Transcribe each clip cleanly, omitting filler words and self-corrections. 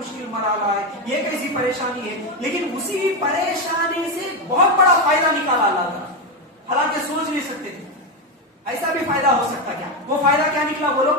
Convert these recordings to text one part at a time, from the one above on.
مشکل مرحلہ ہے, یہ کیسی پریشانی ہے, لیکن اسی پریشانی سے بہت بڑا فائدہ نکالا اللہ تعالیٰ, حالانکہ سوچ نہیں سکتے تھے ایسا بھی فائدہ ہو سکتا کیا. وہ فائدہ کیا نکلا بولو؟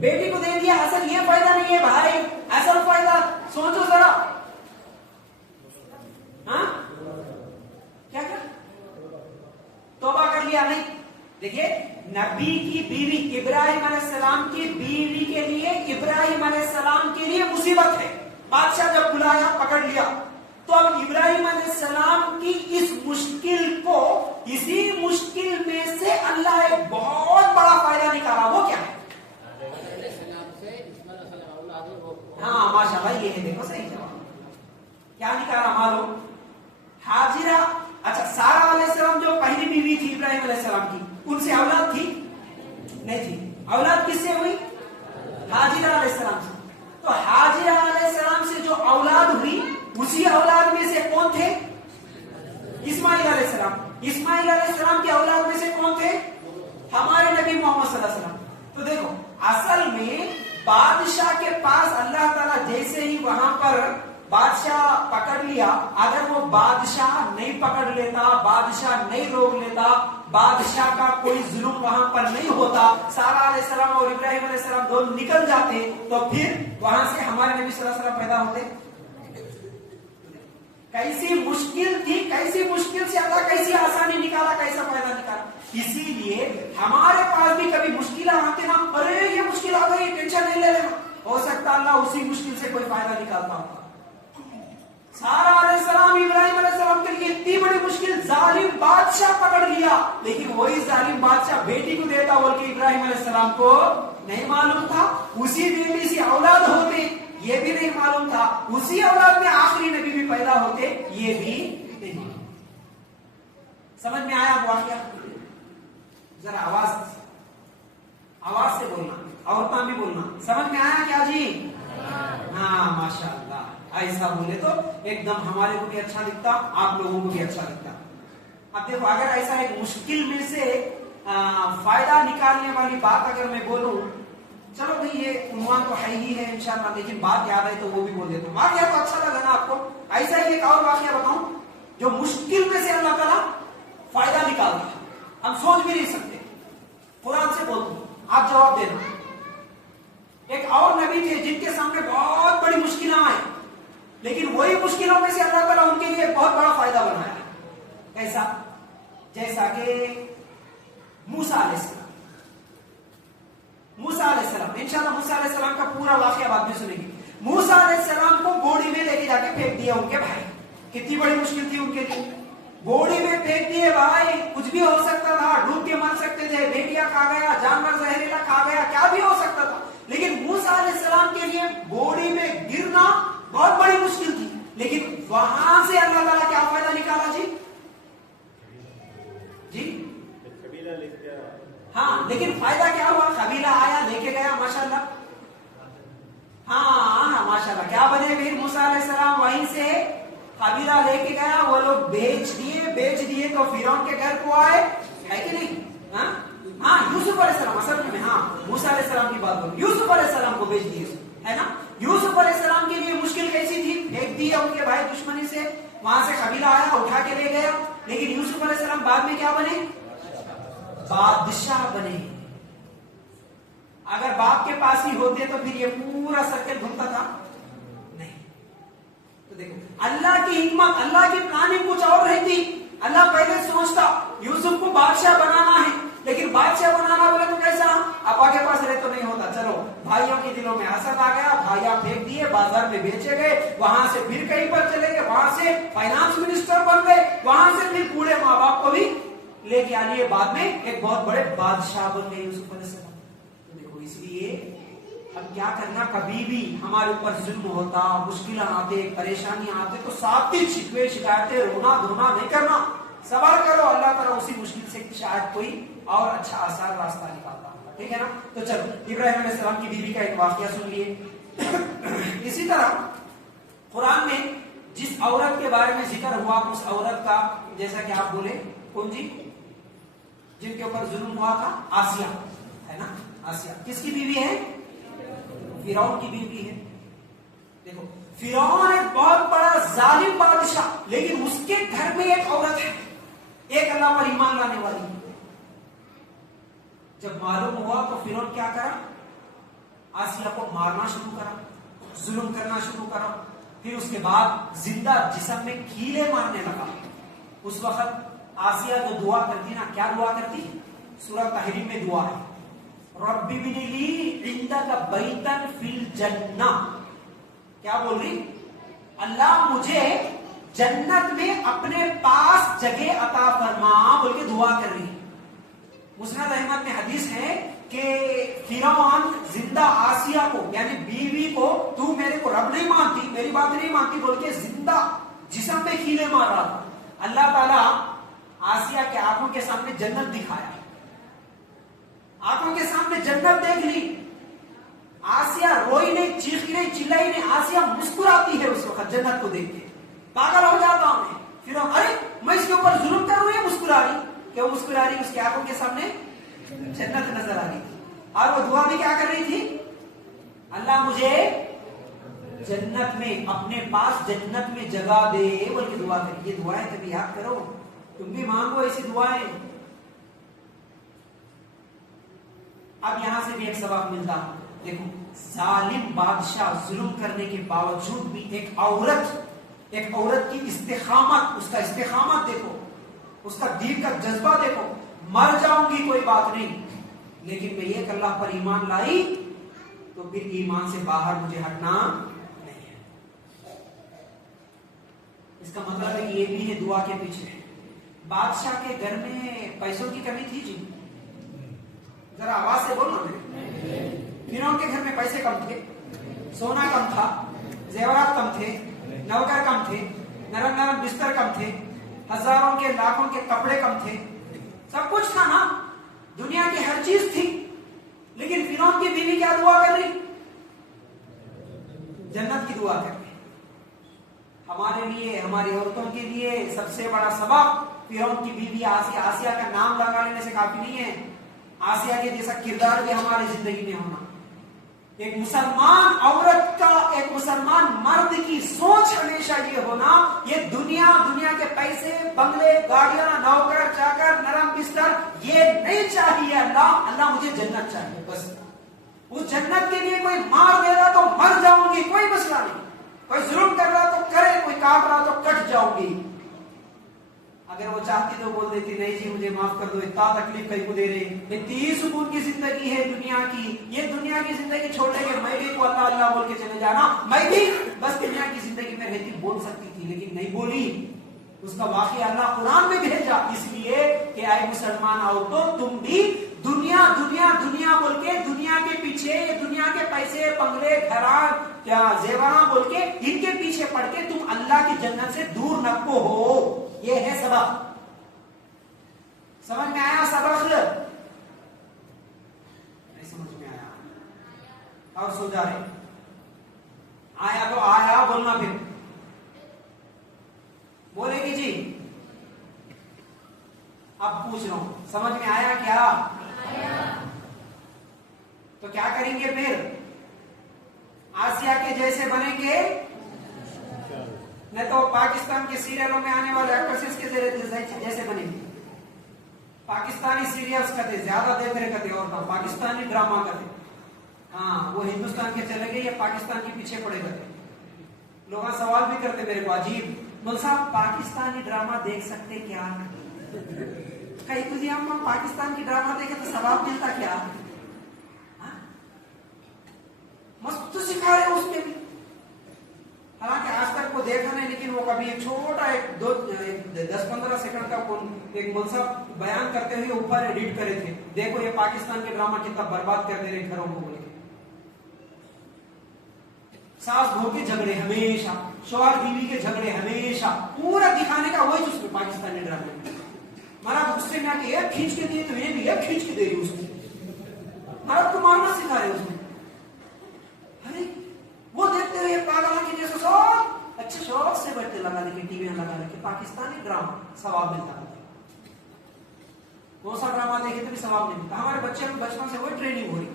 بیٹی کو دے دیا. اصل یہ فائدہ نہیں ہے بھائی, اصل فائدہ سوچو ذرا. ہاں کیا توبہ کر لیا نہیں. دیکھیے نبی کی بیوی ابراہیم علیہ السلام کی بیوی کے لیے, ابراہیم علیہ السلام کے لیے مصیبت ہے. بادشاہ جب بلایا پکڑ لیا, تو اب ابراہیم علیہ السلام کی اس مشکل کو, اسی مشکل میں سے اللہ ایک بہت بڑا فائدہ نکالا. وہ کیا ہے؟ ہاں ماشاء اللہ, یہ ہے, دیکھو صحیح جواب. کیا نکالا معلوم؟ حاجرہ. اچھا, سارا علیہ السلام جو پہلی بیوی تھی ابراہیم علیہ السلام کی, ان سے اولاد تھی نہیں تھی. اولاد کس سے ہوئی؟ حاجرہ علیہ السلام سے. تو حاجرہ علیہ السلام سے جو اولاد ہوئی, اسی اولاد میں سے کون تھے؟ اسماعیل علیہ السلام. اسماعیل علیہ السلام کی اولاد میں سے کون تھے؟ ہمارے نبی محمد صلی اللہ علیہ وسلم. تو دیکھو اصل میں بادشاہ کے پاس اللہ تعالیٰ جیسے ہی وہاں پر بادشاہ پکڑ لیا, اگر وہ بادشاہ نہیں پکڑ لیتا, بادشاہ نہیں روک لیتا, بادشاہ کا کوئی ظلم وہاں پر نہیں ہوتا, سارا علیہ السلام اور ابراہیم علیہ السلام دونوں نکل جاتے, تو پھر وہاں سے ہمارے نبی صلی اللہ علیہ وسلم پیدا ہوتے. کیسی مشکل تھی, کیسی مشکل سے اللہ کیسی آسانی نکالا, کیسا فائدہ نکالا. اسی لیے ہمارے پاس بھی کبھی مشکل آتے نا, ارے یہ مشکل آ گئی, ٹینشن نہیں لے لینا, ہو سکتا اللہ اسی مشکل سے کوئی فائدہ نکالتا ہوگا. سارا علیہ السلام ابراہیم علیہ السلام کے لیے اتنی بڑی مشکل, ظالم بادشاہ پکڑ لیا, لیکن وہی ظالم بادشاہ بیٹی کو دیتا بول کے ابراہیم علیہ السلام کو نہیں معلوم تھا. اسی بیٹی سے اولاد ہوتے, یہ بھی نہیں معلوم تھا. اسی اولاد میں آخری نبی بھی پیدا ہوتے, یہ بھی نہیں. سمجھ میں آیا واقعہ؟ ذرا آواز سے بولنا, عورتیں بھی بولنا. سمجھ میں آیا کیا جی؟ ہاں ماشاء اللہ. ایسا بولے تو ایک دم ہمارے کو بھی اچھا لگتا, آپ لوگوں کو بھی اچھا لگتا. اب دیکھو اگر ایسا ایک مشکل میں سے فائدہ نکالنے والی بات اگر میں بولوں, چلو بھئی یہ عنوان تو ہے ہی ہے انشاءاللہ, لیکن بات یاد آئی تو وہ بھی بول دیتا ہوں. واقعہ تو اچھا لگا نا آپ کو. ایسا ہی ایک اور واقعہ بتاؤں جو مشکل میں سے اللہ تعالیٰ فائدہ نکالتا ہے, ہم سوچ بھی نہیں سکتے. قرآن سے بولتا ہوں, آپ جواب دینا. ایک اور نبی تھے جن کے سامنے بہت بڑی مشکلیں آئیں, لیکن وہی مشکلوں میں سے اللہ تعالیٰ ان کے لیے بہت بڑا فائدہ بنایا. کیسا؟ جیسا کہ موسیٰ علیہ السلام. موسیٰ علیہ السلام, انشاءاللہ موسیٰ علیہ السلام کا پورا واقعہ بعد میں سنیں گے. موسیٰ علیہ السلام کو بوڑی میں لے کے جا کے پھینک دیا ان کے بھائی. کتنی بڑی مشکل تھی ان کے لیے. بوڑی میں پھینک دیے بھائی, کچھ بھی ہو سکتا تھا, ڈوب کے مر سکتے تھے, بیٹیاں کھا گیا, جانور زہریلا کھا گیا, کیا بھی ہو سکتا تھا. لیکن موسیٰ علیہ السلام کے لیے بوڑی میں گرنا بہت بڑی مشکل تھی, لیکن وہاں سے اللہ تعالیٰ کیا فائدہ نکالا جی؟ ہاں, لیکن فائدہ کیا ہوا؟ قبیلہ آیا, لے کے گیا, ماشاءاللہ. ہاں ماشاءاللہ, کیا بنے پھر موسیٰ علیہ السلام وہیں سے قبیلہ لے کے گیا, وہ لوگ بیچ دیے تو فرعون کے گھر کو آئے, ہے کہ نہیں؟ ہاں یوسف علیہ السلام, اصل میں ہاں موسیٰ علیہ السلام کی بات کروں, یوسف علیہ السلام کو بیچ دیے, ہے نا. یوسف علیہ السلام کے لیے مشکل کیسی تھی؟ پھینک دیے ان کے بھائی دشمنی سے, وہاں سے قبیلہ آیا, اٹھا کے لے گیا, لیکن یوسف علیہ السلام بعد میں کیا بنے؟ بادشاہ بنے. اگر باپ کے پاس ہی ہوتے تو پھر یہ پورا سرکل گھومتا تھا نہیں. تو دیکھو اللہ کی حکمت, اللہ کی پلاننگ کچھ اور رہتی. اللہ پہلے سوچتا یوسف کو بادشاہ بنانا ہے, لیکن بادشاہ بنانا بولے تو کیسا؟ ابا کے پاس رہے تو نہیں ہوتا. چلو بھائیوں کے دلوں میں حسد آ گیا, بھائیاں پھینک دیے, بازار میں بیچے گئے, وہاں سے پھر کہیں پر چلے گئے, وہاں سے فائنانس منسٹر بن گئے, وہاں سے پھر بوڑھے ماں باپ کو بھی لے کے آئیے, بعد میں ایک بہت بڑے بادشاہ بن گئے یوسف علیہ السلام. تو دیکھو اس لیے ہم کیا کرنا, کبھی بھی ہمارے اوپر ظلم ہوتا, مشکلیں آتے, پریشانیاں آتے تو ساتھ شکوے شکایتیں, رونا دھونا نہیں کرنا, صبر کرو. اللہ تعالیٰ اسی مشکل سے شاید کوئی اور اچھا آسان راستہ نکالتا ہوگا, ٹھیک ہے نا. تو چلو ابراہیم علیہ السلام کی بیوی کا ایک واقعہ سن لیے. اسی طرح قرآن میں جس عورت کے بارے میں ذکر ہوا, اس عورت کا جیسا کہ آپ بولے کون جی, جن کے اوپر ظلم ہوا تھا, آسیہ, ہے نا. آسیہ کس کی بیوی ہے؟ फिरौन की बीवी है। देखो फिरौन एक बहुत बड़ा जालिम बादशाह, लेकिन उसके घर में एक औरत है, एक अल्लाह पर ईमान लाने वाली। जब मालूम हुआ तो फिरौन क्या करा, आसिया को मारना शुरू करा, जुल्म करना शुरू करा। फिर उसके बाद जिंदा जिस्म में कीले मारने लगा। उस वक्त आसिया जो दुआ करती ना, क्या दुआ करती? सूरह तहरीम में दुआ है, रब्बी बिनी इंदका बैतन फिल जन्ना। क्या बोल रही? अल्लाह मुझे जन्नत में अपने पास जगह अता फरमा, बोल के दुआ कर रही है। मुस्नद अहमद में हदीस है कि फिरौन जिंदा आसिया को यानी बीवी को, तू मेरे को रब नहीं मानती, मेरी बात नहीं मानती बोल के जिंदा जिस्म में कीले मार रहा था। अल्लाह ताला आसिया के आंखों के सामने जन्नत दिखाया, आंखों के सामने जन्नत देख ली। आसिया रोई नहीं, चीखी नहीं, चिल्लाई नहीं, आसिया मुस्कुराती है उस वक्त जन्नत को देख के। पागल हो जाता हूं मैं। फिर अरे मैं इसके ऊपर जुल्म कर रही हूं, मुस्कुरा रही। क्यों मुस्कुरा रही? उसकी आंखों के सामने जन्नत नजर आ रही थी। और वो दुआ भी क्या कर रही थी? अल्लाह मुझे जन्नत में, अपने पास जन्नत में जगह दे बोल के दुआ करी। ये दुआएं कभी याद करो, तुम भी मांगो ऐसी दुआएं। अब यहां से भी एक सबक मिलता, देखो जालिम बादशाह जुल्म करने के बावजूद भी एक औरत की इस्तिकामत, उसका इस्तिकामत देखो, उसका दीन का जज्बा देखो। मर जाऊंगी कोई बात नहीं, लेकिन मैं एक अल्लाह पर ईमान लाई तो फिर ईमान से बाहर मुझे हटना नहीं है। इसका मतलब है कि ये भी है दुआ के पीछे। बादशाह के घर में पैसों की कमी थी जी? जरा आवाज से बोलो ना। फिरौन के घर में पैसे कम थे, सोना कम था, जेवरात कम थे, नौकर कम थे, नरम नरम बिस्तर कम थे, हजारों के लाखों के कपड़े कम थे, सब कुछ था ना, दुनिया की हर चीज थी। लेकिन फिरौन की बीवी क्या दुआ कर रही? जन्नत की दुआ कर रही। हमारे लिए, हमारी औरतों के लिए सबसे बड़ा सबक फिरौन की बीवी आसिया का नाम लगा लेने से काफी नहीं है। आसिया के जैसा किरदार भी हमारी जिंदगी में होना। एक मुसलमान औरत का, एक मुसलमान मर्द की सोच हमेशा ये होना, ये दुनिया के पैसे, बंगले, गाड़ियां, नौकर चाकर, नरम बिस्तर, ये नहीं चाहिए। अल्लाह मुझे जन्नत चाहिए बस। उस जन्नत के लिए कोई मार दे रहा तो मर जाऊंगी, कोई मसला नहीं। कोई जुल्म कर रहा तो करे, कोई काट रहा तो कट जाऊंगी। अगर वो चाहती तो बोल देती, नहीं जी मुझे माफ कर दो, इतना तकलीफ कहीं को दे रहे, इतनी सुकून की जिंदगी है दुनिया की, ये दुनिया की जिंदगी छोड़ के मैं भी तो अल्लाह अल्लाह बोल के चले जाना, मैं भी बस दुनिया की जिंदगी में रहती, बोल सकती थी, लेकिन नहीं बोली। उसका वाकया अल्लाह कुरान में भेजा इसलिए कि आए मुसलमान औरतों, तुम भी दुनिया बोल के, दुनिया के पीछे, दुनिया के पैसे, बंगले, घरान, क्या जेवरा बोल के, इनके पीछे पड़ के तुम अल्लाह की जन्नत से दूर न हो। ये है सबक। समझ में आया सबक? नहीं समझ में आया और सो जा रहे। आया तो आया बोलना, फिर बोलेगी जी। अब पूछ रहा हूं, समझ में आया क्या? आया। तो क्या करेंगे फिर? आसिया के जैसे बनेंगे? नहीं तो पाकिस्तान के सीरियलों में आने वाले एक्ट्रेसेस के जैसे बनेंगे। पाकिस्तानी सीरियल्स करते, ज्यादा देख रहे करते, और पाकिस्तानी ड्रामा करते। हाँ, वो हिंदुस्तान के चले गए या पाकिस्तान के पीछे पड़े करते। लोग सवाल भी करते मेरे को, अजीब बोल साहब पाकिस्तानी ड्रामा देख सकते क्या? कहीं तुझे हम पाकिस्तान की ड्रामा देखे तो सवाब मिलता क्या? मस्त सिखा रहे उसमें भी। हालांकि आज तक वो देखा नहीं, लेकिन वो कभी एक छोटा 10-15 सेकंड का एक मनसब बयान करते हुए ऊपर एडिट करे थे, देखो ये पाकिस्तान के ड्रामा कितना बर्बाद कर दे रहे घरों को बोले। सास बहू के झगड़े हमेशा, शौहर बीवी के झगड़े हमेशा, पूरा दिखाने का वही उसमें पाकिस्तानी ड्रामे में। महाराज गुस्से में आके एक खींच के दिए तो ये भी एक खींच के दे रही उसको। महाराज को मारना सिखा रहे उसमें। अरे वो देखते हुए पागल के जैसे सब अच्छे शौक से बैठते लगाने के, टीवी में लगाने के पाकिस्तानी ड्रामा, सवाब मिलता है। कौन सा ड्रामा देखे तो भी सवाब नहीं मिलता। हमारे बच्चे बचपन से वही ट्रेनिंग हो रही,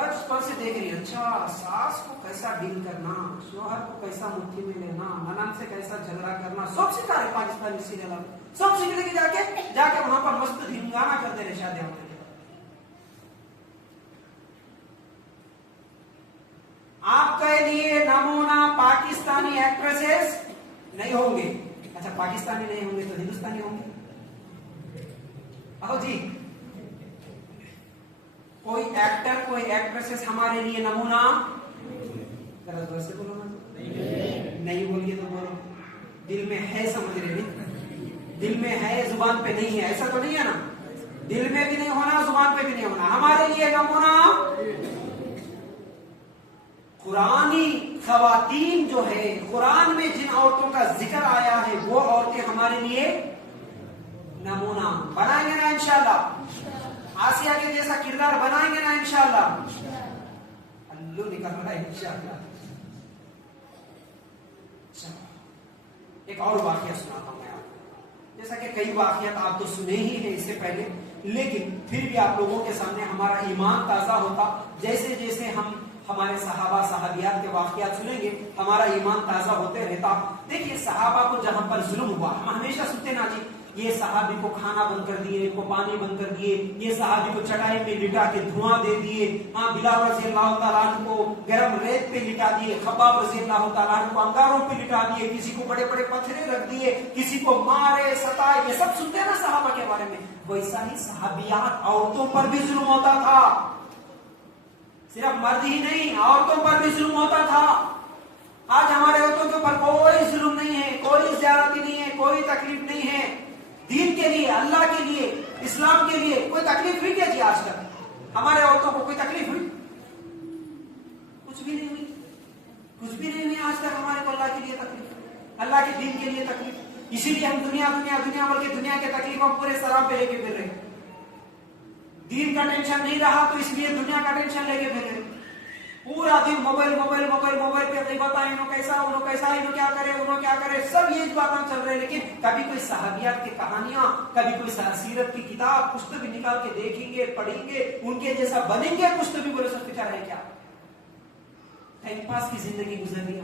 बचपन से देख रही है, अच्छा सास को कैसा डील करना, शोहर को कैसा मुट्ठी में लेना, ननद से कैसा झगड़ा करना, सब सिखा रहे पाकिस्तानी सीरियल में। सब सीख लेके जाके वहां पर मस्त धिंगाना करते रहे शादी होने। आपके लिए नमूना पाकिस्तानी एक्ट्रेसेस नहीं होंगे। अच्छा पाकिस्तानी नहीं होंगे तो हिंदुस्तानी होंगे। आओ जी, कोई एक्टर कोई एक्ट्रेसेस हमारे लिए नमूना से बोलो ना, नहीं बोलिए तो बोलो, दिल में है, समझ रहे नहीं, दिल में है जुबान पे नहीं है, ऐसा तो नहीं है ना, दिल में भी नहीं होना जुबान पे भी नहीं होना। हमारे लिए नमूना कुरानी खवातीन जो है, कुरान में जिन औरतों का जिक्र आया है वो औरतें हमारे लिए नमूना बनाएंगे ना इंशाल्लाह। आसिया के जैसा किरदार बनाएंगे ना इंशाल्लाह। अल्लू निकल रहा है इंशाल्लाह। एक और वाकया सुनाता हूं मैं आपको। जैसा कि कई वाकयात आप तो सुने ही हैं इससे पहले, लेकिन फिर भी आप लोगों के सामने हमारा ईमान ताजा होता। जैसे जैसे हम हमारे सहाबा सहाबियात के वाकयात सुनेंगे हमारा ईमान ताजा होते रहता। देखिए सहाबा को जहां पर जुल्म हुआ, हम हमेशा सुनते ना जी, ये सहाबी को खाना बंद कर दिए, इनको पानी बंद कर दिए, ये सहाबी को चटाई में लिटा के धुआं दे दिए, हाँ बिलाल रज़ी अल्लाह तआला अन्हु को गरम रेत पे लिटा दिए, खब्बाब रज़ी अल्लाह तआला अन्हु को अंगारों पे लिटा दिए, किसी को बड़े बड़े पत्थरे रख दिए, किसी को मारे सताए, ये सब सुनते हैं ना सहाबा के बारे में। वैसा ही सहाबियात औरतों पर भी जुल्म होता था। सिर्फ मर्द ही नहीं, औरतों पर भी जुल्म होता था। आज हमारे औरतों के ऊपर कोई जुल्म नहीं है, कोई ज्यादती नहीं है, कोई तकलीफ नहीं है। दीन के लिए, अल्लाह के लिए, इस्लाम के लिए कोई तकलीफ हुई क्या जी आज तक? हमारे औरतों को कोई तकलीफ हुई? कुछ भी नहीं हुई, कुछ भी नहीं हुई आज तक हमारे को अल्लाह के लिए तकलीफ, अल्लाह के दीन के लिए तकलीफ। इसीलिए हम दुनिया दुनिया दुनिया बल्कि दुनिया के तकलीफ हम पूरे सराब पे लेके फिर रहे। दीन का टेंशन नहीं रहा तो इसलिए दुनिया का टेंशन लेके फिर रहे। पूरा दिन मोबाइल मोबाइल मोबाइल मोबाइल पे अपनी बताएं, इन्हों कैसा, उन्हों कैसा, इन्हों क्या करे, उन्हों क्या करे, सब ये बातें चल रहे हैं। लेकिन कभी कोई सहाबियात की कहानियां, कभी कोई सीरत की किताब कुछ तो भी निकाल के देखेंगे, पढ़ेंगे, उनके जैसा बनेंगे, कुछ तो भी बोले सब फिक्र है क्या? टाइम पास की जिंदगी गुजर रही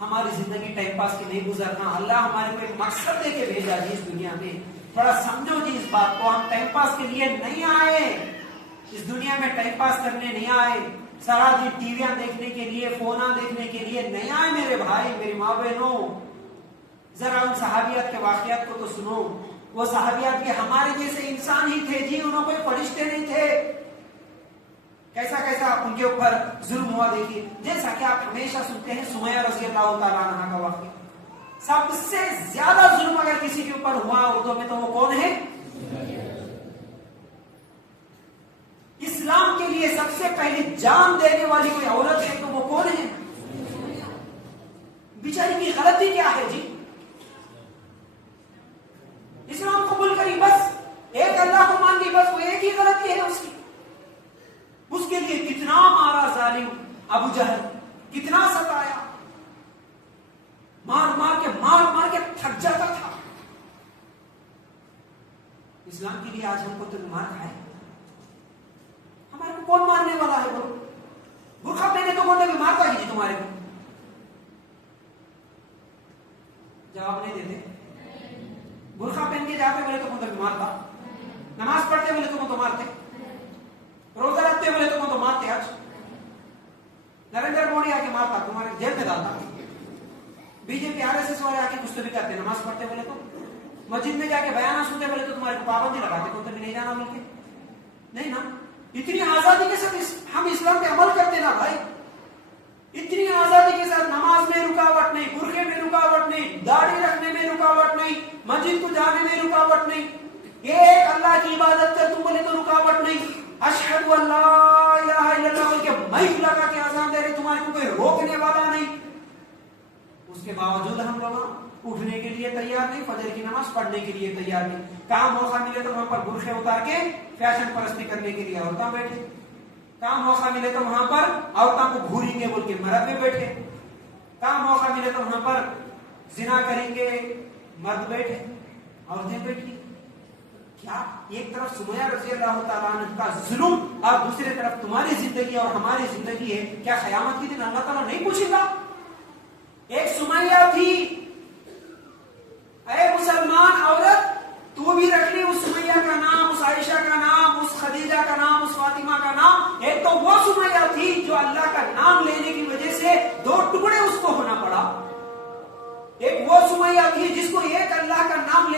हमारी जिंदगी टाइम पास की नहीं गुजरना। अल्लाह हमारे को एक मकसद देके भेजा जी इस दुनिया में। थोड़ा समझो जी इस बात को, हम टाइम पास के लिए नहीं आए, इस दुनिया में टाइम पास करने नहीं आए, सारा दिन टीवियां देखने के लिए, फोना देखने के लिए नहीं आए मेरे भाई मेरी माँ बहनों। जरा उन सहाबियात के वाकयात को तो सुनो। वो सहाबियात भी हमारे जैसे इंसान ही थे जी, उन्होंने कोई फरिश्ते नहीं थे। कैसा कैसा उनके ऊपर जुल्म हुआ देखिए। जैसा कि आप हमेशा सुनते हैं सुमैया रज़ी अल्लाह तआला अन्हा का वाकया, सबसे ज्यादा जुल्म अगर किसी के ऊपर हुआ उर्दू में तो वो कौन है? इस्लाम के लिए सबसे पहले जान देने वाली कोई औरत है तो वो कौन है? बेचारी की गलती क्या है जी? इस्लाम कबूल करी, बस एक अल्लाह को मान ली, बस वो एक ही गलती है उसकी। उसके लिए कितना मारा जालिम अबू जहल, कितना सताया, मार मार के थक जाता था। इस्लाम के लिए आज हमको तो मार खाए, हमारे को कौन मारने वाला है? बोलो, बुर्खा पहने तो कौन भी मारता ही जी तुम्हारे को? जवाब नहीं देते। बुर्खा पहन के जाते बोले तो कौन भी मारता, नमाज पढ़ते बोले तो कौन तो मारते, रोजा रखते बोले तो कौन तो मारते। आज नरेंद्र मोदी आके मारता, तुम्हारे जेल में डालता, बीजेपी आरएसएस वाले आके कुछ तो भी करते, नमाज पढ़ते बोले तो, मस्जिद में जाके बयाना सुनते बोले तो तुम्हारे को पाबंदी लगाते, कौन तो भी नहीं जाना बोल के। नहीं ना, इतनी आजादी के साथ हम इस्लाम पे अमल करते ना भाई, इतनी आजादी के साथ नमाज में रुकावट नहीं, बुरखे में रुकावट नहीं, दाढ़ी रखने में रुकावट नहीं, मस्जिद को जाने में रुकावट नहीं, एक अल्लाह की इबादत कर तुम बोले तो रुकावट नहीं, अशहदु अल्ला इलाहा इल्लल्लाह बोल के माइक लगा के आजान दे रहे, तुम्हारे को कोई रोकने वाला नहीं। उसके बावजूद हम लोग उठने के लिए तैयार नहीं, फजर की नमाज पढ़ने के लिए तैयार नहीं। काम मौका मिले तो वहां पर बुरखे उतार के फैशन परस्ती करने के लिए औरतें बैठे, काम मौका मिले तो वहां पर औरतों को घूरेंगे बोल के मर्द में बैठे, काम मौका मिले तो वहां पर जिना करेंगे मर्द बैठे, औरतें बैठी। کیا ایک طرف سمیہ رضی اللہ تعالیٰ عنہ کا ظلم اور دوسری طرف تمہاری زندگی اور ہماری زندگی ہے، کیا قیامت کے دن اللہ تعالیٰ نہیں پوچھے گا؟ ایک سمیہ تھی، اے مسلمان عورت تو بھی رکھ لی اس سمیہ کا نام، اس عائشہ کا نام، اس خدیجہ کا نام، اس فاطمہ کا نام. ایک تو وہ سمیہ تھی جو اللہ کا نام لینے کی وجہ سے 2 ٹکڑے اس کو ہونا پڑا، ایک وہ سمیہ تھی جس کو ایک اللہ کا نام